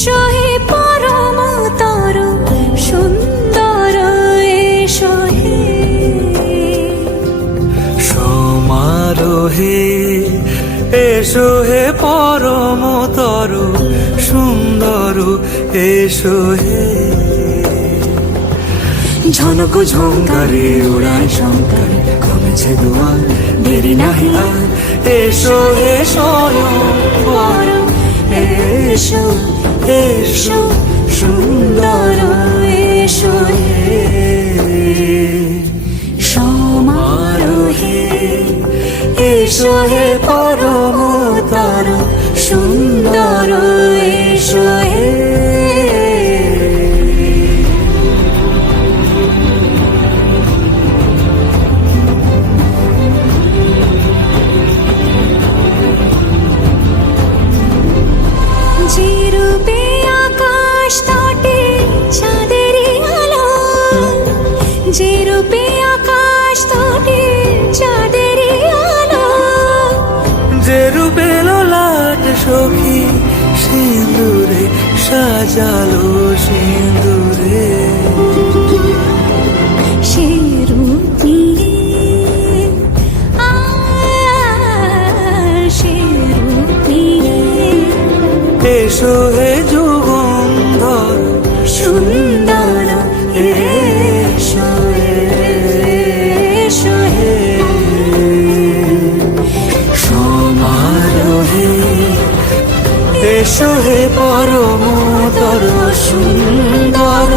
এসো হে পরমতর সুন্দর এসো হে সমারোহে এসো হে পরমতর সুন্দর এসো হে ঝনক ঝঙ্কারে উড়ায় শঙ্কর কমেছে দুয়ার দেরি নাহি আর এসো হে স্বয়ংবর এসো এসো সুন্দর এসো হে সমারোহে এসো হে পরমতর সুন্দর এসো হে যে রূপে আকাশ তটে চাঁদেরই আলো যে রূপে আকাশ তটে চাঁদেরই আলো যে রূপে ললাট সখী সিঁদুরে সাজালো সিঁদুরে সে রূপ নিয়ে সে রূপ নিয়ে এসো হে যুগন্ধর সুন্দর এসো এসো হে সমারোহে এসো হে পরমতর সুন্দর